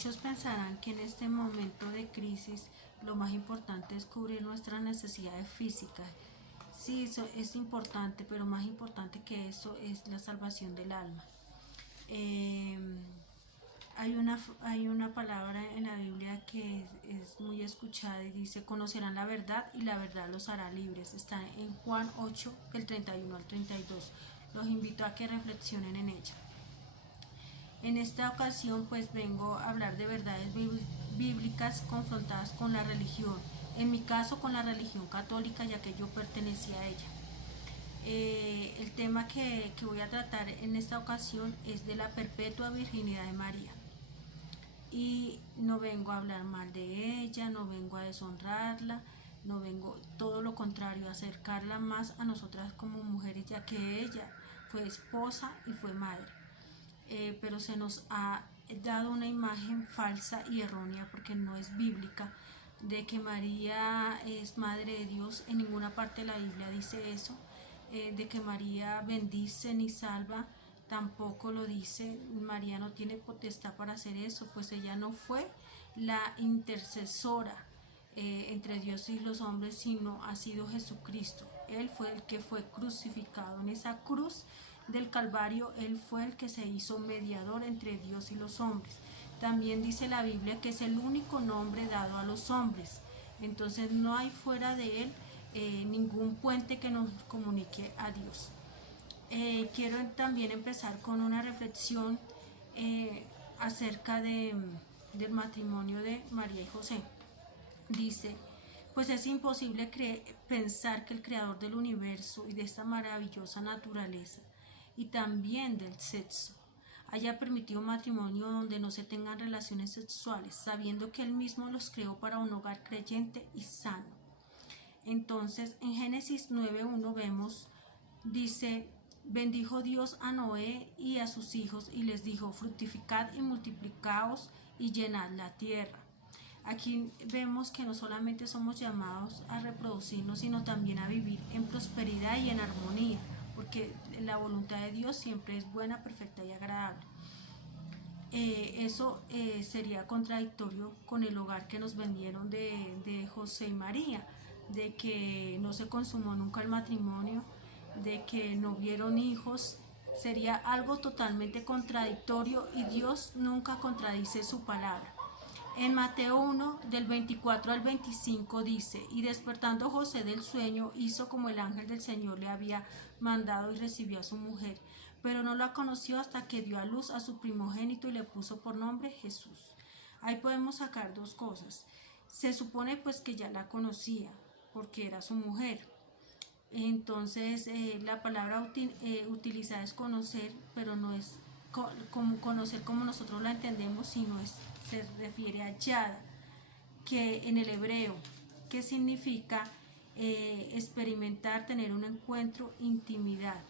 Muchos pensarán que en este momento de crisis lo más importante es cubrir nuestras necesidades físicas. Sí, eso es importante, pero más importante que eso es la salvación del alma. Eh, hay una palabra en la Biblia que es muy escuchada y dice: conocerán la verdad y la verdad los hará libres. Está en Juan 8, del 31 al 32. Los invito a que reflexionen en ella. En esta ocasión pues vengo a hablar de verdades bíblicas confrontadas con la religión, en mi caso con la religión católica, ya que yo pertenecía a ella. El tema que voy a tratar en esta ocasión es de la perpetua virginidad de María. Y no vengo a hablar mal de ella, no vengo a deshonrarla, no vengo, todo lo contrario, a acercarla más a nosotras como mujeres, ya que ella fue esposa y fue madre. Pero se nos ha dado una imagen falsa y errónea, porque no es bíblica, de que María es madre de Dios. En ninguna parte de la Biblia dice eso. De que María bendice ni salva, tampoco lo dice. María no tiene potestad para hacer eso, pues ella no fue la intercesora entre Dios y los hombres, sino ha sido Jesucristo. Él fue el que fue crucificado. En esa cruz del Calvario, Él fue el que se hizo mediador entre Dios y los hombres. También dice la Biblia que es el único nombre dado a los hombres. Entonces no hay fuera de Él ningún puente que nos comunique a Dios. Quiero también empezar con una reflexión acerca del matrimonio de María y José. Dice: pues es imposible pensar que el creador del universo y de esta maravillosa naturaleza, y también del sexo, haya permitido un matrimonio donde no se tengan relaciones sexuales, sabiendo que Él mismo los creó para un hogar creyente y sano. Entonces, en Génesis 9:1 vemos, dice: bendijo Dios a Noé y a sus hijos y les dijo: fructificad y multiplicaos y llenad la tierra. Aquí vemos que no solamente somos llamados a reproducirnos, sino también a vivir en prosperidad y en armonía, porque la voluntad de Dios siempre es buena, perfecta y agradable. Eso sería contradictorio con el hogar que nos vendieron de José y María, de que no se consumó nunca el matrimonio, de que no vieron hijos. Sería algo totalmente contradictorio, y Dios nunca contradice su palabra. En Mateo 1, del 24 al 25 dice: y despertando José del sueño, hizo como el ángel del Señor le había mandado y recibió a su mujer, pero no la conoció hasta que dio a luz a su primogénito y le puso por nombre Jesús. Ahí podemos sacar dos cosas. Se supone pues que ya la conocía, porque era su mujer. Entonces la palabra utilizada es conocer, pero no es como conocer como nosotros la entendemos, sino se refiere a yada, que en el hebreo, que significa experimentar, tener un encuentro, intimidad.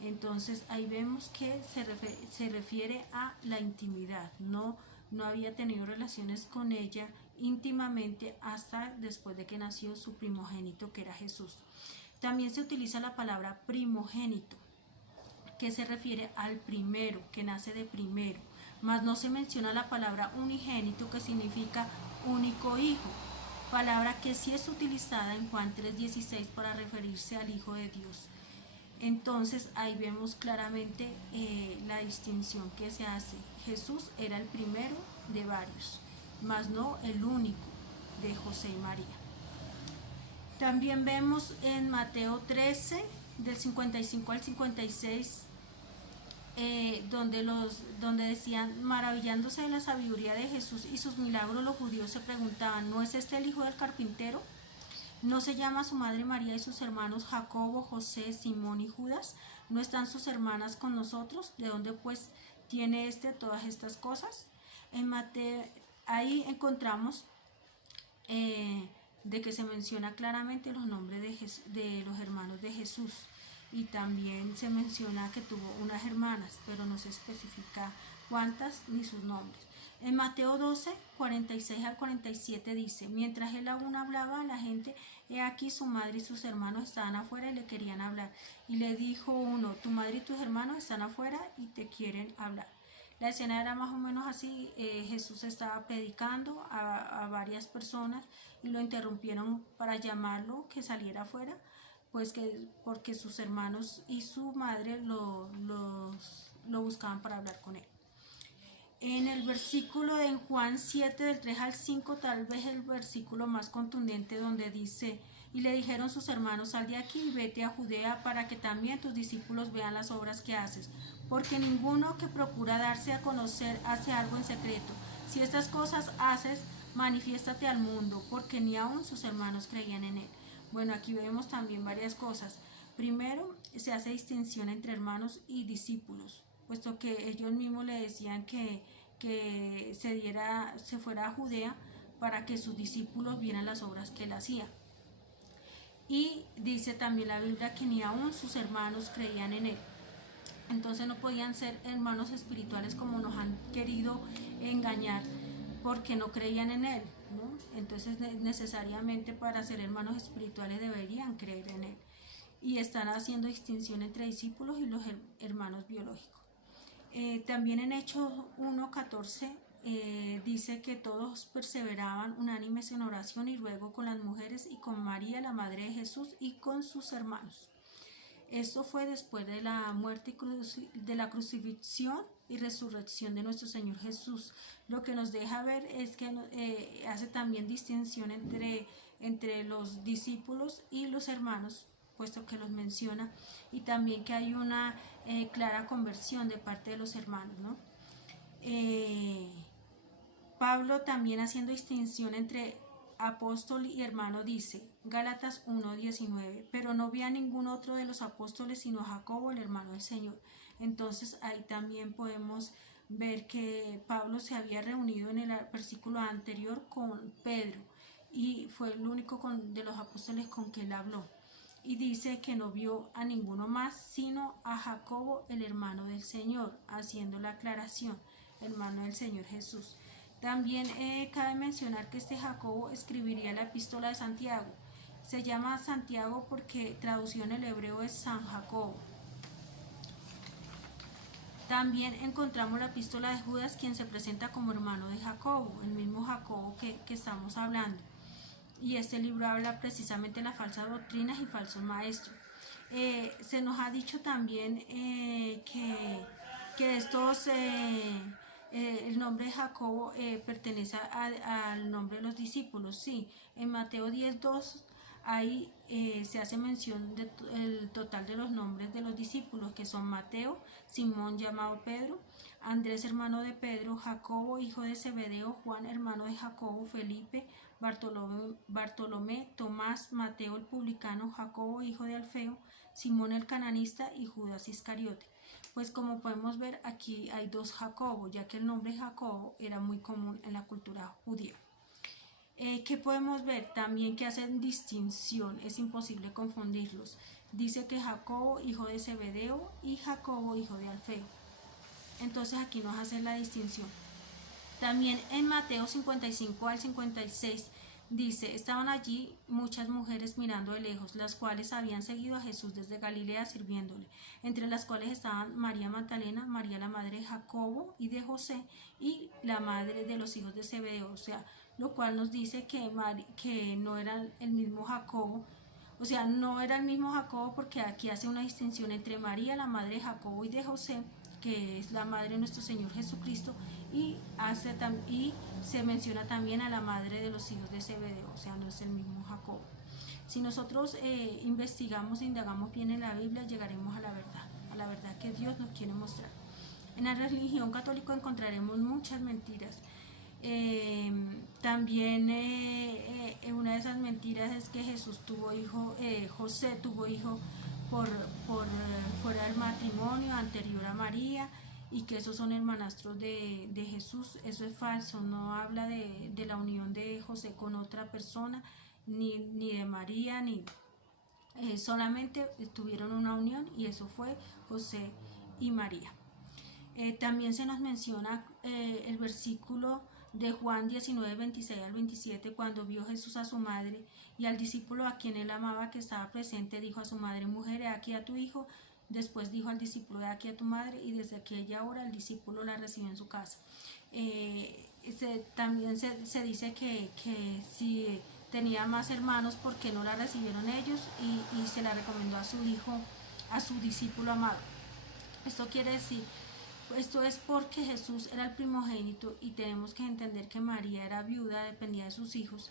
Entonces ahí vemos que se refiere a la intimidad. No había tenido relaciones con ella íntimamente hasta después de que nació su primogénito, que era Jesús. También se utiliza la palabra primogénito, que se refiere al primero, que nace de primero, mas no se menciona la palabra unigénito, que significa único hijo, palabra que sí es utilizada en Juan 3:16 para referirse al Hijo de Dios. Entonces ahí vemos claramente la distinción que se hace. Jesús era el primero de varios, mas no el único de José y María. También vemos en Mateo 13, del 55 al 56, donde decían: maravillándose de la sabiduría de Jesús y sus milagros, los judíos se preguntaban: ¿no es este el hijo del carpintero? ¿No se llama su madre María y sus hermanos Jacobo, José, Simón y Judas? ¿No están sus hermanas con nosotros? ¿De dónde pues tiene todas estas cosas? En Mateo, ahí encontramos de que se menciona claramente los nombres de los hermanos de Jesús, y también se menciona que tuvo unas hermanas, pero no se especifica cuántas ni sus nombres. En Mateo 12, 46 al 47 dice: mientras él aún hablaba a la gente, he aquí su madre y sus hermanos estaban afuera y le querían hablar. Y le dijo uno: tu madre y tus hermanos están afuera y te quieren hablar. La escena era más o menos así. Jesús estaba predicando a varias personas y lo interrumpieron para llamarlo que saliera afuera, pues porque sus hermanos y su madre lo buscaban para hablar con él. En el versículo de Juan 7 del 3 al 5, tal vez el versículo más contundente, donde dice: y le dijeron sus hermanos: sal de aquí y vete a Judea, para que también tus discípulos vean las obras que haces, porque ninguno que procura darse a conocer hace algo en secreto. Si estas cosas haces, manifiéstate al mundo, porque ni aun sus hermanos creían en él. Bueno, aquí vemos también varias cosas. Primero, se hace distinción entre hermanos y discípulos, puesto que ellos mismos le decían que se fuera a Judea para que sus discípulos vieran las obras que él hacía. Y dice también la Biblia que ni aún sus hermanos creían en él. Entonces no podían ser hermanos espirituales como nos han querido engañar, porque no creían en él, ¿no? Entonces necesariamente para ser hermanos espirituales deberían creer en él. Y están haciendo distinción entre discípulos y los hermanos biológicos. También en Hechos 1:14 dice que todos perseveraban unánimes en oración y ruego con las mujeres y con María, la madre de Jesús, y con sus hermanos. Esto fue después de la muerte de la crucifixión y resurrección de nuestro Señor Jesús. Lo que nos deja ver es que hace también distinción entre los discípulos y los hermanos, puesto que los menciona, y también que hay una clara conversión de parte de los hermanos, ¿no? Pablo también haciendo distinción entre apóstol y hermano dice, Gálatas 1:19, pero no vi a ningún otro de los apóstoles sino a Jacobo, el hermano del Señor. Entonces ahí también podemos ver que Pablo se había reunido en el versículo anterior con Pedro y fue el único de los apóstoles con que él habló. Y dice que no vio a ninguno más sino a Jacobo, el hermano del Señor, haciendo la aclaración, hermano del Señor Jesús. También cabe mencionar que este Jacobo escribiría la epístola de Santiago. Se llama Santiago porque traducido en el hebreo es San Jacobo. También encontramos la epístola de Judas, quien se presenta como hermano de Jacobo, el mismo Jacobo que estamos hablando. Y este libro habla precisamente de las falsas doctrinas y falsos maestros. Se nos ha dicho también que estos, el nombre de Jacobo pertenece al nombre de los discípulos. Sí, en Mateo 10:2 ahí se hace mención del total de los nombres de los discípulos, que son Mateo, Simón llamado Pedro, Andrés hermano de Pedro, Jacobo hijo de Zebedeo, Juan hermano de Jacobo, Felipe, Bartolomé, Tomás, Mateo el publicano, Jacobo hijo de Alfeo, Simón el cananista y Judas Iscariote. Pues como podemos ver, aquí hay dos Jacobo, ya que el nombre Jacobo era muy común en la cultura judía. ¿Qué podemos ver? También que hacen distinción, es imposible confundirlos. Dice que Jacobo hijo de Zebedeo y Jacobo hijo de Alfeo. Entonces aquí nos hace la distinción. También en Mateo 55 al 56 dice, estaban allí muchas mujeres mirando de lejos, las cuales habían seguido a Jesús desde Galilea sirviéndole, entre las cuales estaban María Magdalena, María la madre de Jacobo y de José, y la madre de los hijos de Zebedeo, o sea, lo cual nos dice que no era el mismo Jacobo, o sea, no era el mismo Jacobo, porque aquí hace una distinción entre María, la madre de Jacobo y de José, que es la madre de nuestro Señor Jesucristo, y se menciona también a la madre de los hijos de Zebedeo, o sea, no es el mismo Jacobo. Si nosotros investigamos e indagamos bien en la Biblia, llegaremos a la verdad que Dios nos quiere mostrar. En la religión católica encontraremos muchas mentiras. También una de esas mentiras es que José tuvo hijo por fuera del matrimonio anterior a María, y que esos son hermanastros de Jesús. Eso es falso, no habla de la unión de José con otra persona, ni de María, solamente tuvieron una unión y eso fue José y María. También se nos menciona el versículo de Juan 19, 26 al 27, cuando vio Jesús a su madre y al discípulo a quien él amaba que estaba presente, dijo a su madre, mujer, he aquí a tu hijo. Después dijo al discípulo: "He aquí a tu madre", y desde aquella hora el discípulo la recibió en su casa. También se dice que si tenía más hermanos, ¿por qué no la recibieron ellos? Y se la recomendó a su hijo, a su discípulo amado. Esto quiere decir, esto es porque Jesús era el primogénito y tenemos que entender que María era viuda, dependía de sus hijos,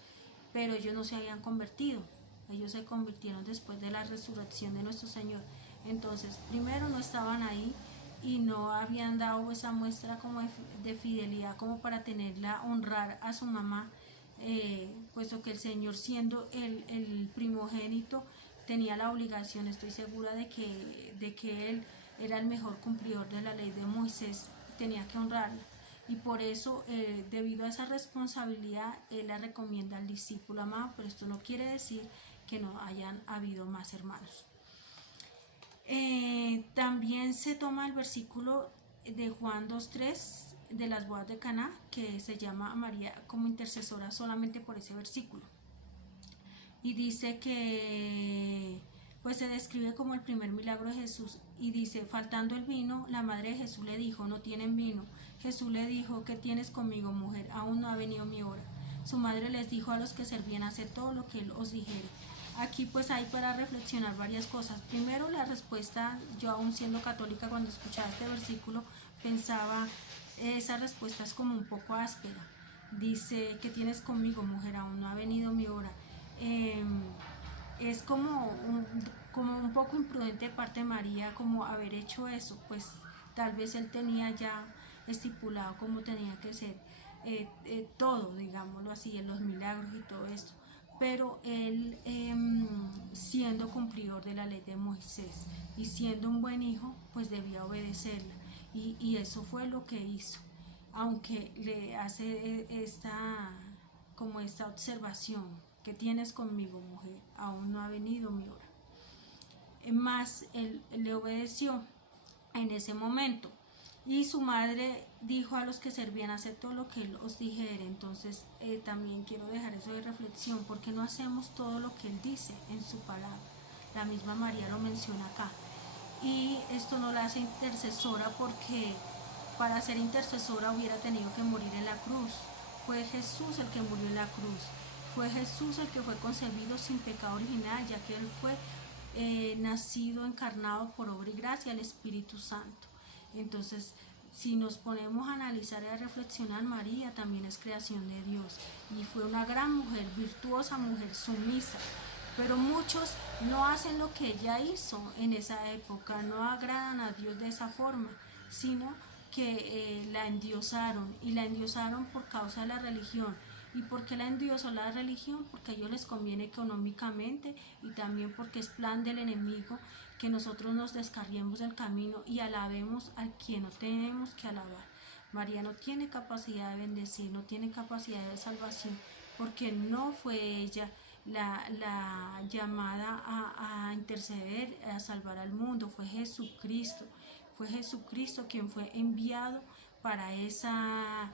pero ellos no se habían convertido. Ellos se convirtieron después de la resurrección de nuestro Señor. Entonces, primero no estaban ahí y no habían dado esa muestra como de fidelidad como para tenerla, honrar a su mamá, puesto que el Señor, siendo el primogénito, tenía la obligación, estoy segura de que Él era el mejor cumplidor de la ley de Moisés, tenía que honrarla. Y por eso, debido a esa responsabilidad, Él la recomienda al discípulo amado, pero esto no quiere decir que no hayan habido más hermanos. También se toma el versículo de Juan 2:3 de las bodas de Caná, que se llama a María como intercesora solamente por ese versículo. Y dice que pues se describe como el primer milagro de Jesús, y dice: faltando el vino, la madre de Jesús le dijo: no tienen vino. Jesús le dijo: ¿qué tienes conmigo, mujer? Aún no ha venido mi hora. Su madre les dijo a los que servían: haced todo lo que él os dijere. Aquí pues hay para reflexionar varias cosas. Primero, la respuesta. Yo, aún siendo católica, cuando escuchaba este versículo pensaba, esa respuesta es como un poco áspera. Dice: ¿qué tienes conmigo, mujer? Aún no ha venido mi hora. Es como un poco imprudente de parte de María como haber hecho eso, pues tal vez él tenía ya estipulado cómo tenía que ser todo, digámoslo así, en los milagros y todo esto, pero él, siendo cumplidor de la ley de Moisés y siendo un buen hijo, pues debía obedecerla, y eso fue lo que hizo, aunque le hace esta observación: ¿qué tienes conmigo, mujer? Aún no ha venido mi hora. Más él le obedeció en ese momento, y su madre dijo a los que servían: hacer todo lo que él os dijere. Entonces, también quiero dejar eso de reflexión: porque no hacemos todo lo que él dice en su palabra. La misma María lo menciona acá, y esto no la hace intercesora, porque para ser intercesora hubiera tenido que morir en la cruz. Fue Jesús el que murió en la cruz. Fue Jesús el que fue concebido sin pecado original, ya que él fue nacido, encarnado por obra y gracia del Espíritu Santo. Entonces, si nos ponemos a analizar y a reflexionar, María también es creación de Dios, y fue una gran mujer, virtuosa mujer, sumisa. Pero muchos no hacen lo que ella hizo en esa época, no agradan a Dios de esa forma, sino que la endiosaron, y la endiosaron por causa de la religión. ¿Y por qué la endiosó la religión? Porque a ellos les conviene económicamente, y también porque es plan del enemigo que nosotros nos descarriemos del camino y alabemos al quien no tenemos que alabar. María no tiene capacidad de bendecir, no tiene capacidad de salvación, porque no fue ella la llamada a interceder, a salvar al mundo. Fue Jesucristo. Fue Jesucristo quien fue enviado para esa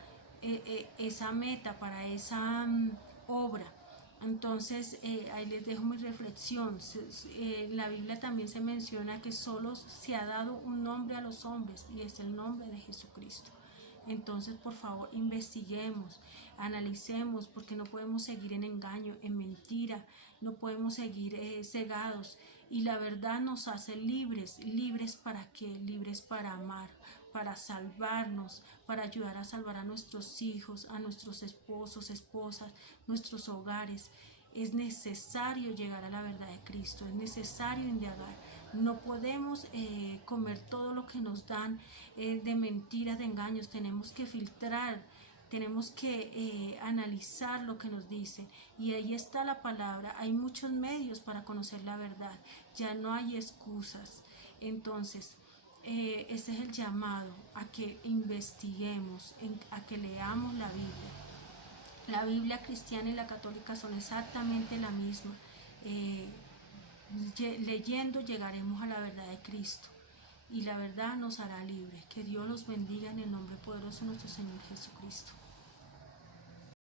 meta, para esa obra. Entonces, ahí les dejo mi reflexión. En la Biblia también se menciona que solo se ha dado un nombre a los hombres, y es el nombre de Jesucristo. Entonces, por favor, investiguemos, analicemos, porque no podemos seguir en engaño, en mentira, no podemos seguir cegados. Y la verdad nos hace libres. ¿Libres para qué? Libres para amar, para salvarnos, para ayudar a salvar a nuestros hijos, a nuestros esposos, esposas, nuestros hogares. Es necesario llegar a la verdad de Cristo, es necesario indagar. No podemos comer todo lo que nos dan de mentiras, de engaños. Tenemos que filtrar, tenemos que analizar lo que nos dicen, y ahí está la palabra. Hay muchos medios para conocer la verdad, ya no hay excusas. Entonces, ese es el llamado a que investiguemos, a que leamos la Biblia. La Biblia cristiana y la católica son exactamente la misma. Leyendo llegaremos a la verdad de Cristo, y la verdad nos hará libres. Que Dios los bendiga en el nombre poderoso de nuestro Señor Jesucristo.